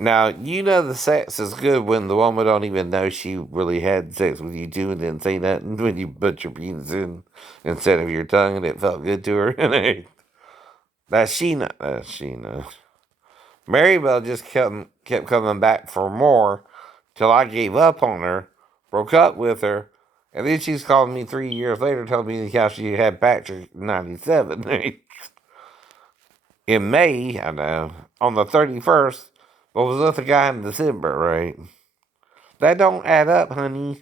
Now, you know the sex is good when the woman don't even know she really had sex with you too and didn't say nothing when you put your penis in instead of your tongue and it felt good to her. That's Sheena. That's Sheena. Maribel just kept coming back for more till I gave up on her, broke up with her, and then she's calling me 3 years later telling me how she had Patrick in 97. In May, I know, on the 31st, but was with a guy in December, right? That don't add up, honey.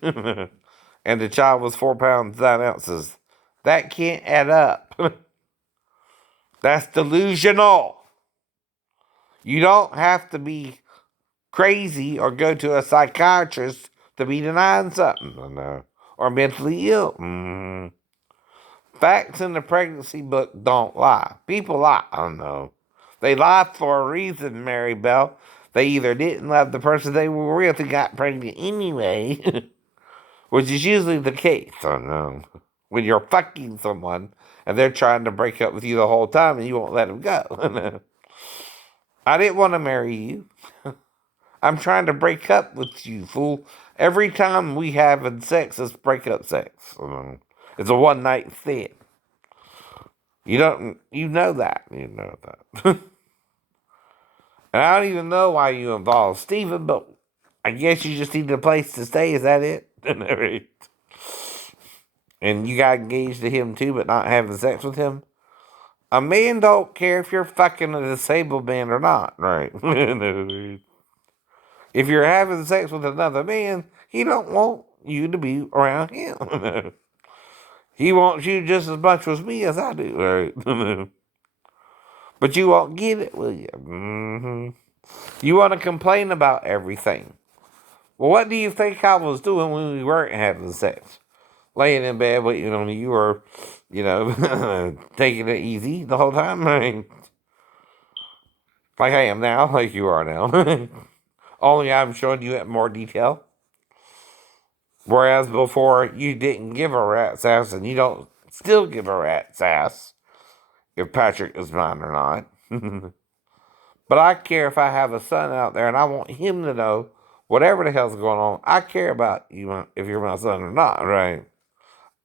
And the child was 4 pounds 9 ounces. That can't add up. That's delusional. You don't have to be crazy or go to a psychiatrist to be denying something, or mentally ill. Facts in the pregnancy book don't lie. People lie. I don't know. They lie for a reason, Mary Bell. They either didn't love the person they were with and got pregnant anyway, which is usually the case. I don't know. When you're fucking someone and they're trying to break up with you the whole time and you won't let them go. I didn't want to marry you. I'm trying to break up with you, fool. Every time we having sex, it's breakup sex. It's a one night stand. You know that. You know that. And I don't even know why you involved Steven, but I guess you just needed a place to stay. Is that it? And you got engaged to him too, but not having sex with him? A man don't care if you're fucking a disabled man or not, right? If you're having sex with another man, he don't want you to be around him. He wants you just as much with me as I do, right? But you won't get it, will you? You want to complain about everything. Well, what do you think I was doing when we weren't having sex? Laying in bed waiting on you, or taking it easy the whole time, right? Like I am now, like you are now. Only I'm showing you it in more detail. Whereas before, you didn't give a rat's ass, and you don't still give a rat's ass if Patrick is mine or not. But I care if I have a son out there, and I want him to know whatever the hell's going on. I care about you if you're my son or not, right?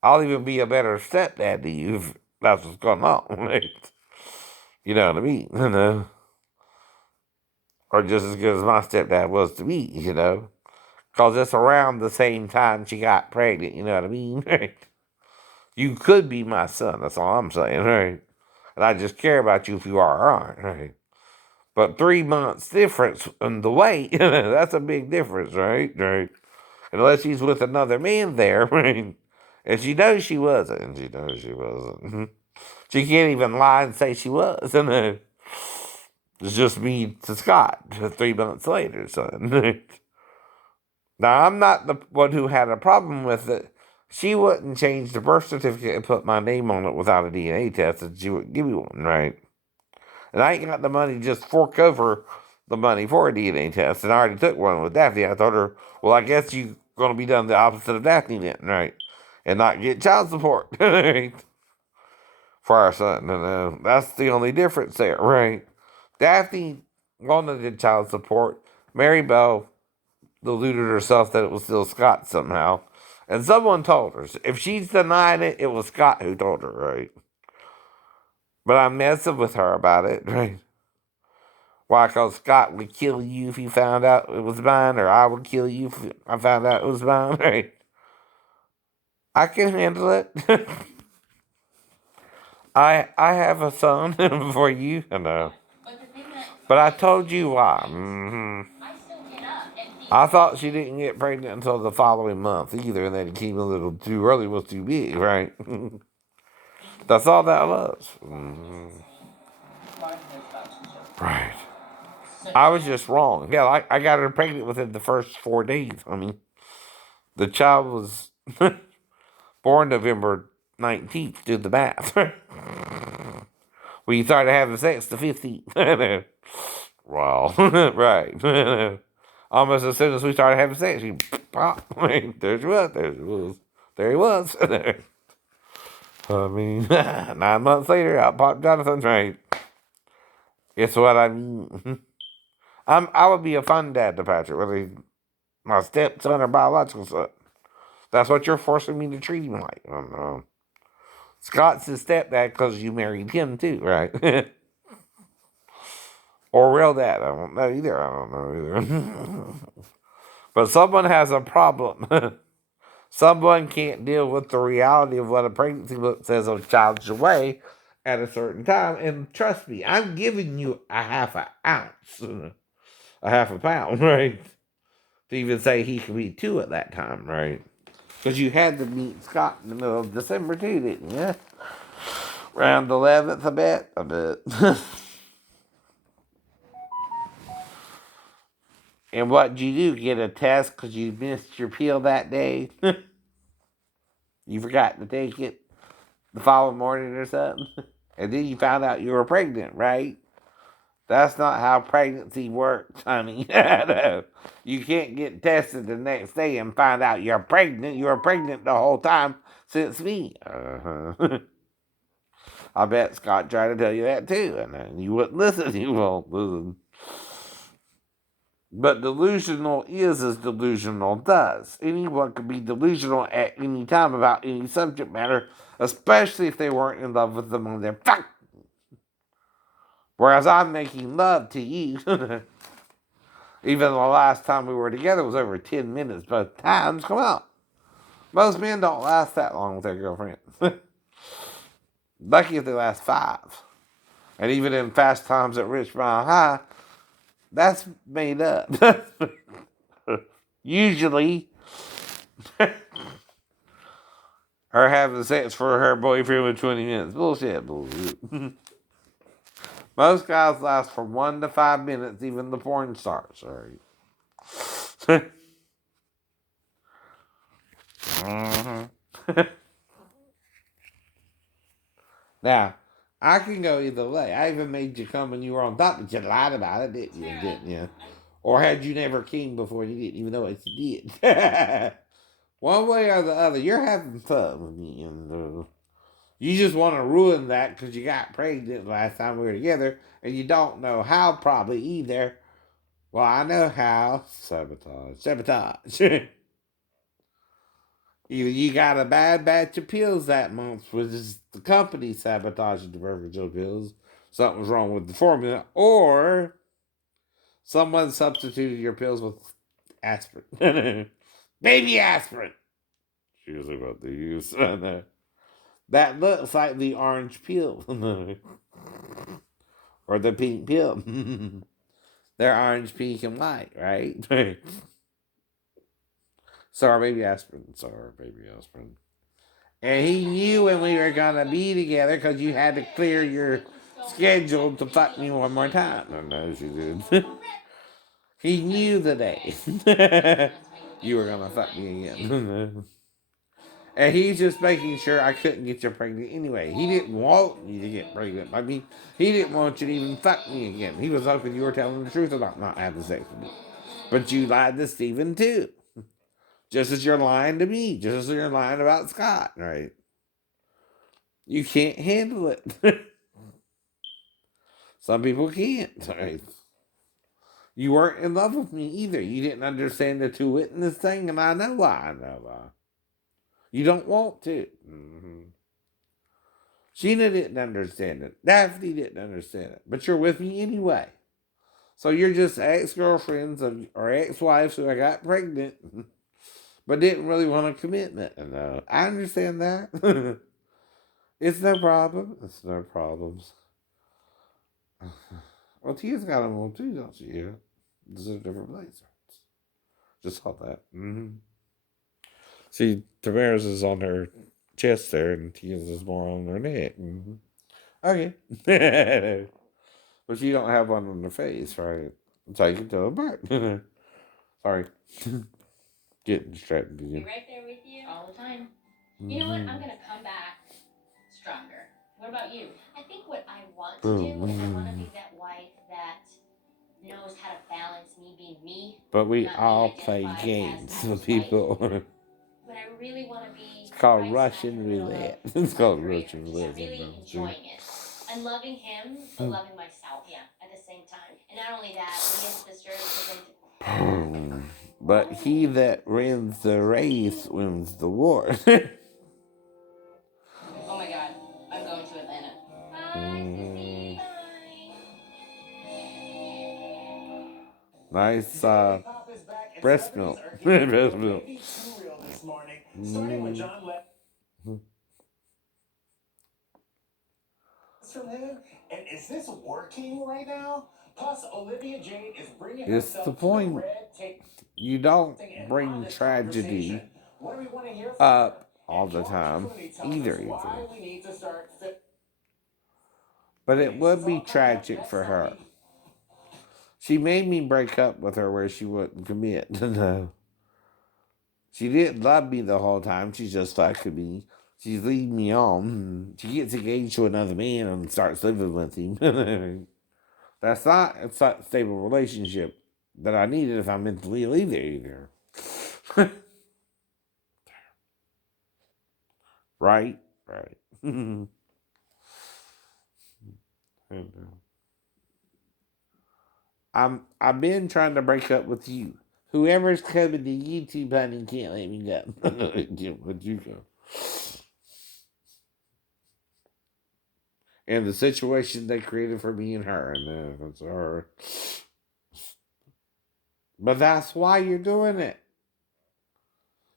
I'll even be a better stepdad to you if that's what's going on, right? You know what I mean? Or just as good as my stepdad was to me. Because it's around the same time she got pregnant, you know what I mean? Right? You could be my son, that's all I'm saying, right? And I just care about you if you are or aren't, right? But 3 months difference in the weight, that's a big difference, right? Right. Unless she's with another man there, right? And she knows she wasn't, and she knows she wasn't. She can't even lie and say she was, and it's just me to Scott 3 months later, son. Now, I'm not the one who had a problem with it. She wouldn't change the birth certificate and put my name on it without a DNA test, and she wouldn't give me one, right? And I ain't got the money to just fork over the money for a DNA test, and I already took one with Daphne. I told her, well, I guess you're going to be done the opposite of Daphne then, right? And not get child support, right? For our son. And that's the only difference there, right? Daphne wanted the child support. Mary Bell deluded herself that it was still Scott somehow. And someone told her. If she's denying it, it was Scott who told her, right? But I'm messing with her about it, right? Why? Because Scott would kill you if he found out it was mine, or I would kill you if I found out it was mine, right? I can handle it. I have a son for you. I know. But I told you why. I thought she didn't get pregnant until the following month either, and then it came a little too early, was too big, right? That's all that was. Right. I was just wrong. Yeah, I got her pregnant within the first 4 days. I mean, the child was born November 19th. Do the math. We started having sex the 15th. Wow. Right. Almost as soon as we started having sex, she pop. There she was. There she was. There he was. I mean, 9 months later, out popped Jonathan. Right. It's what I mean. I would be a fun dad to Patrick, whether he's my stepson or biological son. That's what you're forcing me to treat him like. Scott's his stepdad because you married him too, right? Or real dad. I don't know either. I don't know either. But someone has a problem. Someone can't deal with the reality of what a pregnancy look says on a child's away at a certain time. And trust me, I'm giving you a half an ounce, a half a pound, right? To even say he could be two at that time, right? Because you had to meet Scott in the middle of December too, didn't you? Around the 11th, I bet. I bet. And what did you do? Get a test because you missed your pill that day? You forgot to take it the following morning or something? And then you found out you were pregnant, right? That's not how pregnancy works, honey. No. You can't get tested the next day and find out you're pregnant. You were pregnant the whole time since me. Uh-huh. I bet Scott tried to tell you that too, and you wouldn't listen. You won't listen. But delusional is as delusional does. Anyone could be delusional at any time about any subject matter, especially if they weren't in love with them on their fuck. Whereas I'm making love to you. Even the last time we were together was over 10 minutes both times. Come on. Most men don't last that long with their girlfriends. Lucky if they last 5. And even in Fast Times at Rich Mile High, that's made up. Usually, her having sex for her boyfriend with 20 minutes. Bullshit, bullshit. Most guys last from 1 to 5 minutes, even the porn stars. Right? Mm-hmm. Now, I can go either way. I even made you come when you were on top, but you lied about it, didn't you? Or had you never came before, you didn't even know what you did. One way or the other, you're having fun with me. And, you just want to ruin that because you got pregnant last time we were together, and you don't know how, probably either. Well, I know how. Sabotage. Sabotage. Either you got a bad batch of pills that month, which is the company sabotaging the Burger pills. Something's wrong with the formula, or someone substituted your pills with aspirin. Baby aspirin. She was about to use that looks like the orange pill. Or the pink pill. They're orange, pink, and white, right? Sorry, baby aspirin. Sorry, baby aspirin. And he knew when we were gonna be together because you had to clear your schedule to fuck me one more time. I know she did. He knew the day you were gonna fuck me again. And he's just making sure I couldn't get you pregnant anyway. He didn't want me to get pregnant. I mean, he didn't want you to even fuck me again. He was hoping you were telling the truth about not having sex with me. But you lied to Steven too. Just as you're lying to me. Just as you're lying about Scott, right? You can't handle it. Some people can't, right? You weren't in love with me either. You didn't understand the two witness thing, and I know why. I know why. You don't want to. Mm-hmm. Sheena didn't understand it. Daphne didn't understand it. But you're with me anyway. So you're just ex-girlfriends or ex-wives who I got pregnant, but didn't really want a commitment. And I understand that. It's no problem. It's no problems. Well, Tia's got them on too, don't she? Yeah. This is a different place. Just saw that. Mm-hmm. See, Tavares is on her chest there, and Tia's is more on her neck. Mm-hmm. Okay. But you don't have one on her face, right? So you can tell apart. Sorry. Getting distracted again. Be right there with you all the time. You know what? I'm gonna come back stronger. What about you? I think what I want to do is I want to be that wife that knows how to balance me being me. But we all play games with people. But I really want to be. It's called Russian roulette. It's called Russian roulette. Really enjoying it. And loving him, but loving myself. Yeah, at the same time. And not only that, Leah's sisters have been. But he that wins the race wins the war. Oh my God, I'm going to Atlanta. Bye, Sissy. Bye. Nice breast milk. Breast milk. From him, and is this working right now? Plus, Olivia Jade is bringing It's the herself to the point. red tape. You don't And bring honest tragedy conversation. What do we want to hear from her? up all And the George time Clooney tells either. us why we need to start But it this would is be all coming up tragic next for on her. the She made me break up with her where she wouldn't commit. No. She didn't love me the whole time. She's just fucking me. She's leading me on. She gets engaged to another man and starts living with him. That's not a stable relationship that I needed if I'm mentally leave there either. Right? Right. I've been trying to break up with you. Whoever's coming to YouTube, honey, can't let me go. Can't let you go. And the situation they created for me and her, and that's her. But that's why you're doing it.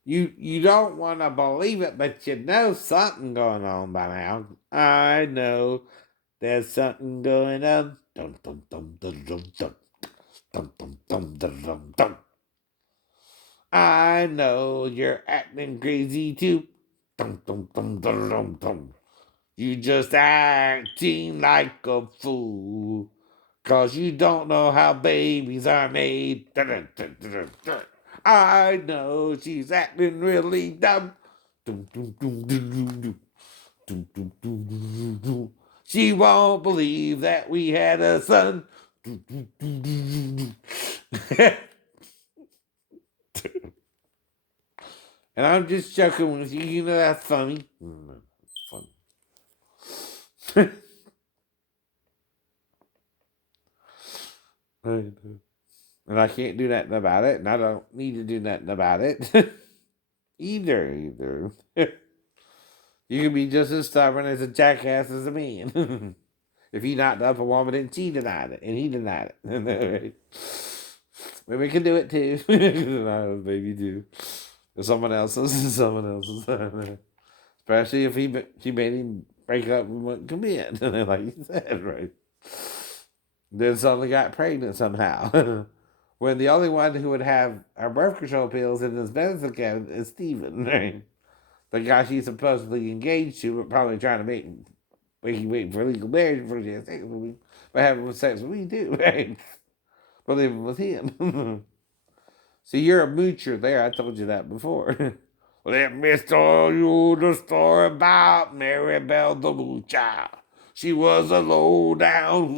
You don't want to believe it, but you know something going on by now. I know there's something going on. Dum dum dum dum dum dum dum dum dum dum dum dum. I know you're acting crazy too. Dum dum dum dum dum dum. You just acting like a fool. 'Cause you don't know how babies are made. Dun, dun, dun, dun, dun, dun. I know she's acting really dumb. Dum, dum, dum, dum, dum, dum. Dum, dum, dum, dum, dum, dum. She won't believe that we had a son. Dum, dum, dum, dum, dum, dum. And I'm just joking with you. You know that's funny. It's funny. And I can't do nothing about it, and I don't need to do nothing about it. Either. You can be just as stubborn as a jackass as a man. If he knocked up a woman and she denied it, and he denied it. Women can do it too. No, maybe do. If someone else's, someone else's. Especially if she made him break up and wouldn't commit, like you said, right? Then suddenly got pregnant somehow. When the only one who would have our birth control pills in his medicine cabinet is Steven, right? The guy she's supposedly engaged to, but probably trying to make you wait for legal marriage before she has sex with me. But having sex with me too, right? But living with him. See, you're a moocher there. I told you that before. Let me tell you the story about Mary Bell the Moocher. She was a low down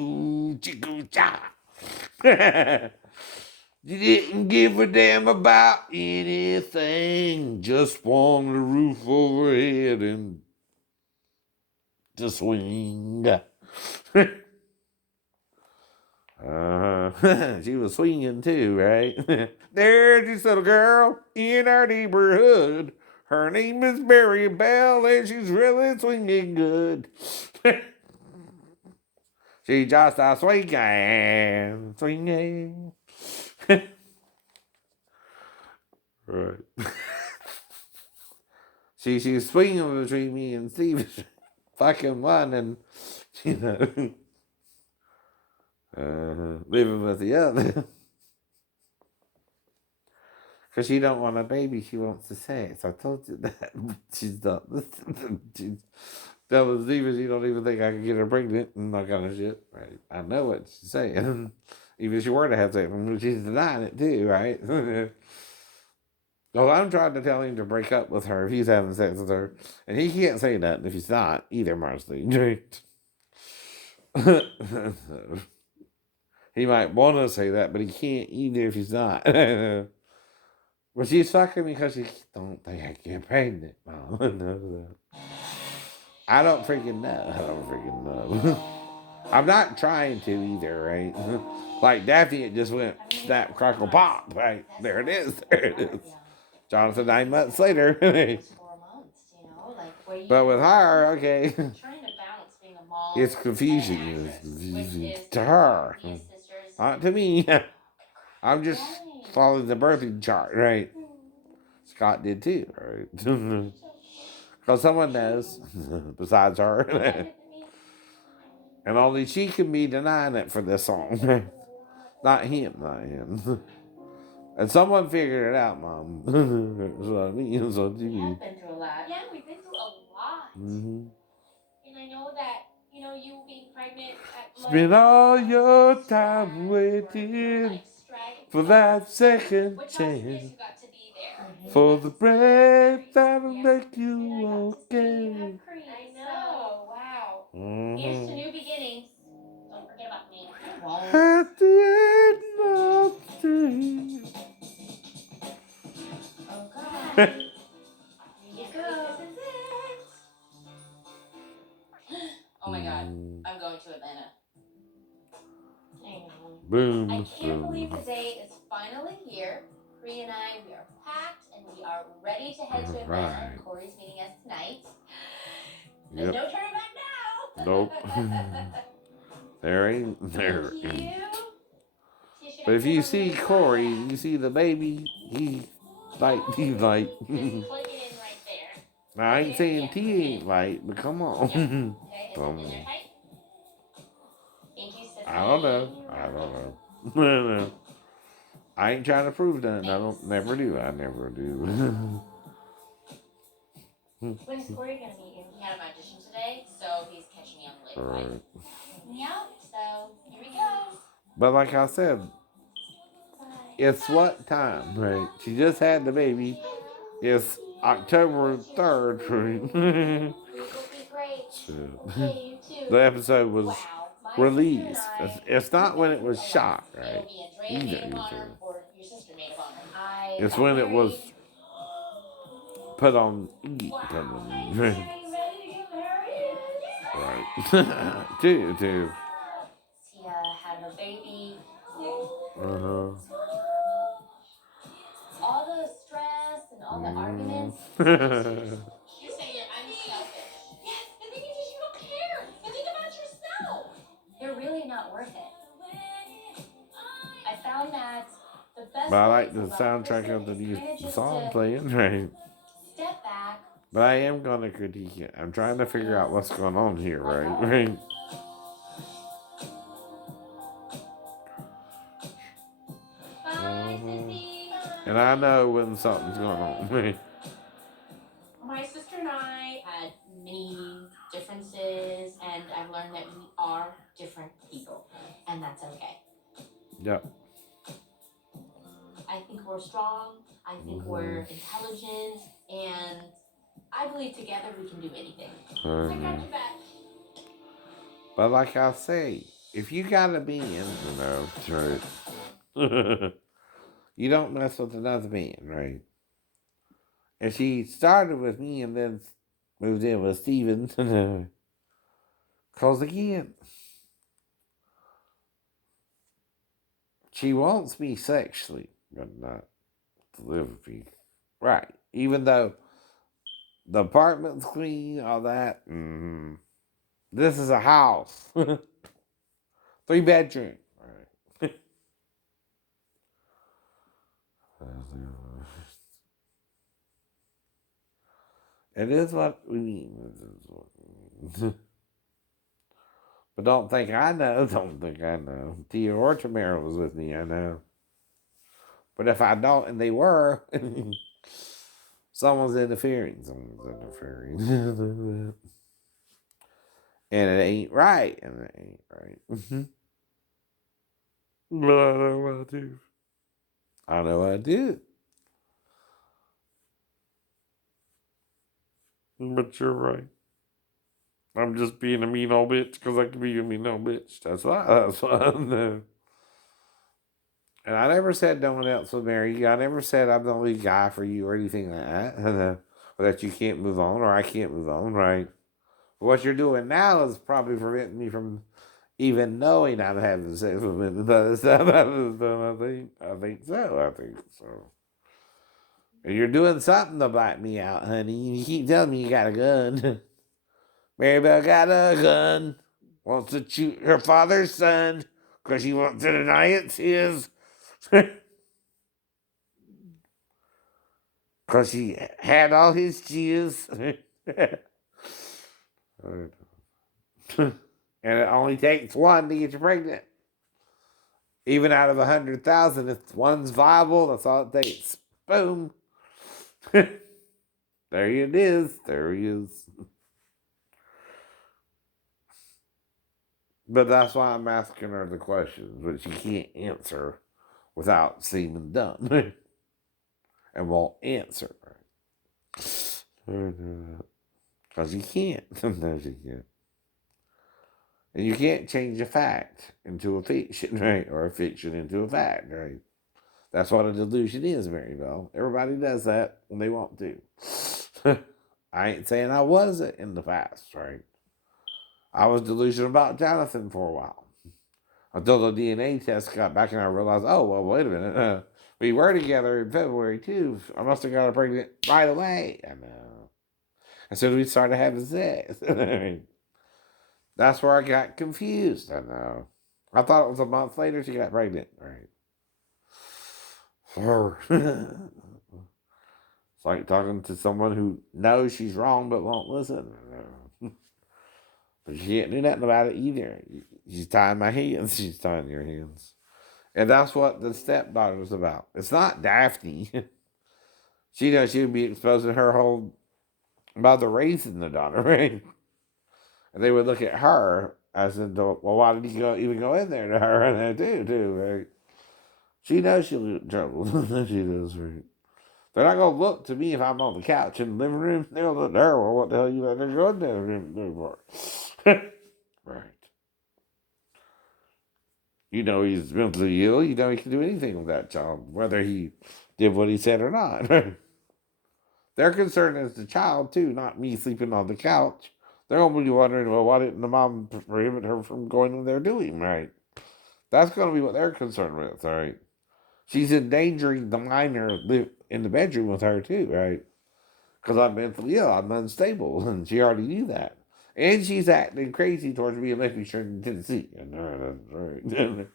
hoochie coocher. She didn't give a damn about anything. Just wanted a roof overhead and to swing. She was swinging too, right? There's this little girl in our neighborhood. Her name is Mary Bell, and she's really swinging good. She just a swinging, swinging. Right. She's swinging between me and Steve. Fucking one, and you know, living with the other. Because she don't want a baby, she wants to sex. I told you that. She's not listening. She's telling Steven she don't even think I can get her pregnant and that kind of shit. Right? I know what she's saying. Even if she were to have sex with me, she's denying it too, right? Well, I'm trying to tell him to break up with her if he's having sex with her. And he can't say nothing if he's not either, Marcy. He might want to say that, but he can't either if he's not. Well, she's fucking me because she don't think I get pregnant, Mom. No. I don't freaking know. I don't freaking know. I'm not trying to either, right? Like Daphne, it just went snap, crackle, pop, right? There it is. There it is. Jonathan 9 months later. 4 months, like where But with her, okay, trying to balance being a mom it's and confusing. an It's actress, confusing which is to her. Mia's sisters. Not to me. I'm just following the birthing chart, right? Scott did too, right? Because someone knows, besides her. And only she can be denying it for this song. Not him, not him. And someone figured it out, Mom. That's what I mean. That's what you We have mean. been through a lot. Yeah, we've been through a lot. Mm-hmm. And I know that, you being pregnant at Spend all your time waiting for that second which chance. you got to be there. For the breath that'll make you okay. I know. Wow. Here's to Mm-hmm. new beginnings. Don't forget about me. At the end of the day. Oh God. Here you go. This is it. Oh my God. I'm going to Atlanta. I know. Boom. I can't believe the day is finally here. Cree and I, we are packed and we are ready to head to Atlanta. Right. Corey's meeting us tonight. There's no turning back now. Nope. There ain't. There Thank ain't. you. But if you see Corey, you see the baby, he's like. Just click it in right there. Now, I ain't saying T ain't light, but come on. Okay, is it Come in there on. tight? Thank you, Sissy. I don't know. I ain't trying to prove nothing. I don't. Never do. I never do. When is Corey gonna meet you? He had an audition today, so he's catching me on the later flight. Yeah, so here we go. But like I said, Bye. it's what time, right? She just had the baby. It's October 3rd. Will be great. Okay, you too. The episode was My released. sister and I- It's not when it was shot, It'll right? be Andrea maid of honor Either. or your sister maid of honor. It's got when it was married. put on E. Wow. Right. Are you ready to get married? Right. Too. Tia had her baby. Uh-huh. All the stress and all the arguments. You say I'm selfish. Yes, the thing is you don't care. You think about yourself. They're really not worth it. I found that the best But I way like to the love a soundtrack person of the is new kinda just song to playing, right? step back. But I am gonna critique it. I'm trying to figure out what's going on here, right? Right. Bye, Sissy. And I know when something's going on. Right? My sister and I had many differences, and I've learned that we are different people, and that's okay. Yep. I think we're strong, I think we're intelligent, and I believe together we can do anything. I got your back. But like I say, if you got a man, right, you don't mess with another man, right? And she started with me and then moved in with Steven. Because again, she wants me sexually, but not to live with me. Right. Even though the apartment's clean, all that. This is a house. 3-bedroom. All right. It is what we mean. But don't think I know. Don't think I know. Tia or Tàmara was with me, I know. But if I don't and they were, someone's interfering. And it ain't right. And it ain't right. But I know what I do. I know what I do. But you're right. I'm just being a mean old bitch because I can be a mean old bitch. That's why. That's why I know. And I never said no one else will marry you. I never said I'm the only guy for you or anything like that. Or that you can't move on or I can't move on, right? What you're doing now is probably preventing me from even knowing I'm having sex with him by the time I was done. I think so. And you're doing something to bite me out, honey. You keep telling me you got a gun. Maribel got a gun. Wants to shoot her father's son because she wants to deny it's his. Because she had all his jizz. And it only takes one to get you pregnant. Even out of 100,000, if one's viable, that's all it takes. Boom. There it is. There he is. But that's why I'm asking her the questions, but she can't answer without seeming dumb. And won't answer. Because you can't. Sometimes you can't. And you can't change a fact into a fiction, right? Or a fiction into a fact, right? That's what a delusion is, Maribel. Everybody does that when they want to. I ain't saying I wasn't in the past, right? I was delusional about Jonathan for a while. Until the DNA test got back and I realized, oh, well, wait a minute. We were together in February, too. I must have got her pregnant right away. I know. As soon as we started having sex. That's where I got confused. I know. I thought it was a month later she got pregnant, right? It's like talking to someone who knows she's wrong but won't listen. But she can't do nothing about it either. She's tying my hands. She's tying your hands. And that's what the stepdaughter's about. It's not Daphne. She knows she would be exposing her whole mother raising the daughter, right? And they would look at her as in, well, why did he even go in there to her and there too, right? She knows she'll get in trouble. She does, right? They're not gonna look to me if I'm on the couch in the living room. They're gonna look to her. Well, what the hell you let her go in there room for? Right. You know he's mentally ill. You know he can do anything with that child, whether he did what he said or not. Their concern is the child too, not me sleeping on the couch. They're gonna be wondering, well, why didn't the mom prohibit her from going in there doing right? That's gonna be what they're concerned with, right? She's endangering the minor live in the bedroom with her too, right? Because I'm mentally ill, I'm unstable, and she already knew that. And she's acting crazy towards me and making sure in Tennessee. Right.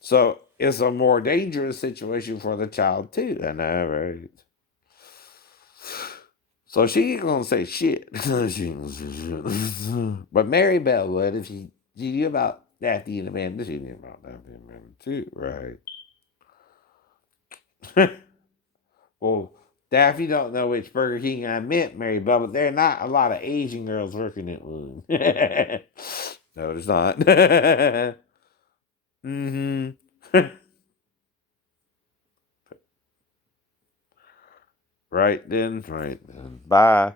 So it's a more dangerous situation for the child too. I know, right? So she ain't gonna say shit. She ain't gonna say shit. But Mary Bell would if she knew about Daphne and Amanda. She knew about Daphne and Amanda too, right? Well, Daffy don't know which Burger King I meant, Mary Bell, but there are not a lot of Asian girls working at one. No, there's not. Mm-hmm. Right then. Bye.